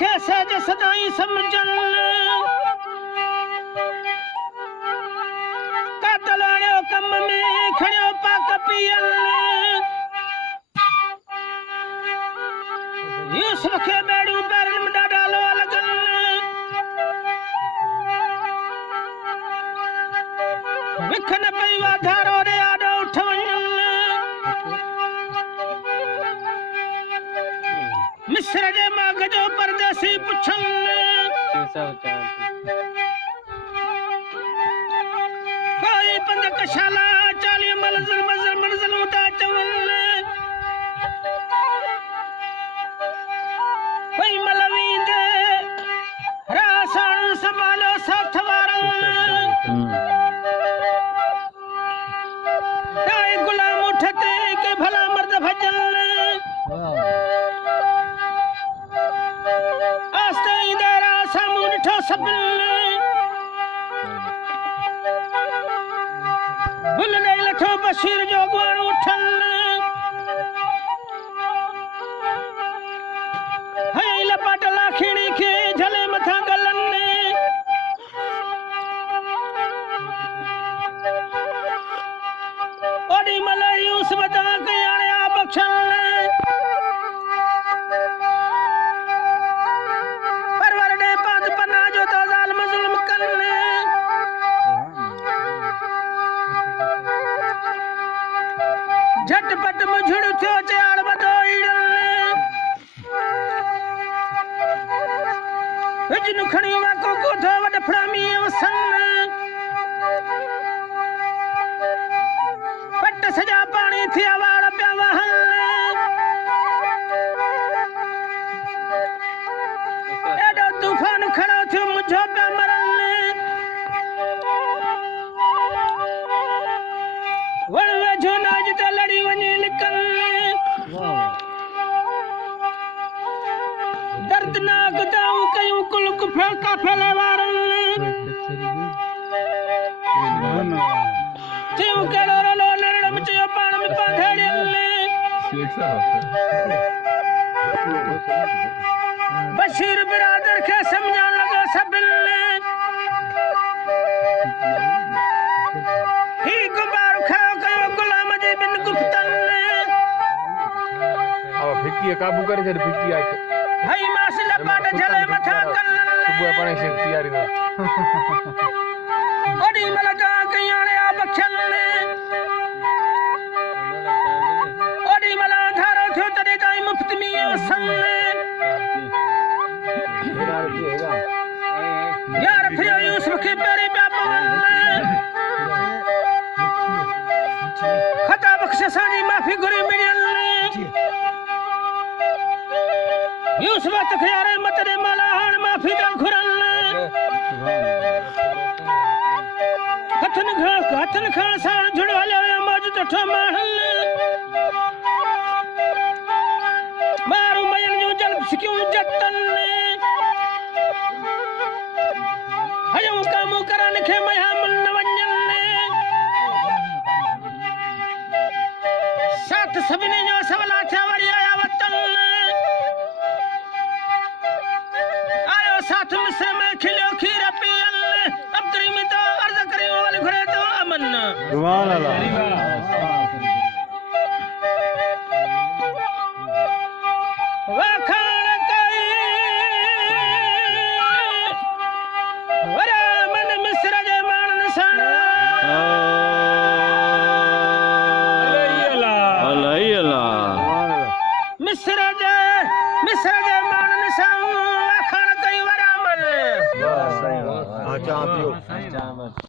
रखे सज सदाई समझन कातलाणो कम में खड़ो पाक पियल यूसुफ के बेड़ू पैरन में डालो लगन विखन पई वाधारो रे आडो उठवन मिस्र जे माग जो परदेसी पुछन कोई पंद कशाला चाली मंजिल मंजिल उड़ा चवल कोई मलवींद रासन संभालो साथ वारन कोई गुलाम उठते के भला मर्द भजन आस्ते इधरा सामून ठो सबल बुल नहीं लठो बशीर जो गुआन उठन हई लपाट लाखिणी के झले मथा गलन ओडी मलाई उस बता के आने आ बख्शन परवर ने पांच पन्ना जो तो जालिम जुल्म करने झटपट मुझड़ थो चाड़ बदोईडने विजनु खणी वाको को थो वड फ्रामी वसन पट सजा पानी थी आवाड़ प्या वहन एडो तूफान खड़ो थो मुझो प्या मरन वण वेझो नाज ते लड़ी वनी लिकन दर्दनाक दाऊ कयूं कुल कुफे काफले वारन चयूं केड़ो रलो नरड़म चयो पाण में पाधड़ियल बशीर बिरादर के समझान लगा सबिल ही गुबार खड़ो कयो गुलाम जे बिन गुफ्तन अब फिक्की काबू करे जर फिक्की आके हई मासला पाट झले मथा कल्लन सुबह पानी से तैयारी ना ओडी मलका कयाने आ बखल ओडी मला धारो थो तडे ताई मुफ्त में वसन यार फिर यूसुफ के पेरे बापन खता बख्श सानी माफी गुरी मिलल यूसुफ तखयारे मतरे माला हान माफी दा खुरल हथन खान साण जुड़वा लिया मौज तठो माहल मारू मयन जो जल सिक्यों जतन हयम कामो करन खे मया मन वंजन साथ सभिने जो सवला था वरी आया वतन आयो साथ मिस्र में खिलो खीर पियल अब तरी में तो अर्ज करी वाले घरे तो अमन सुभान अल्लाह।